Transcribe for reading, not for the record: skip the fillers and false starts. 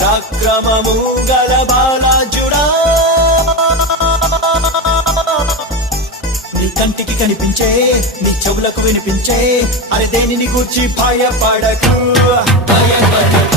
పరాక్రమము గల బాలాజుడా, నీ కంటికి కనిపించే, నీ చెవులకు వినిపించే, అరే దేనిని గూర్చి భయపడకు, భయపడకు.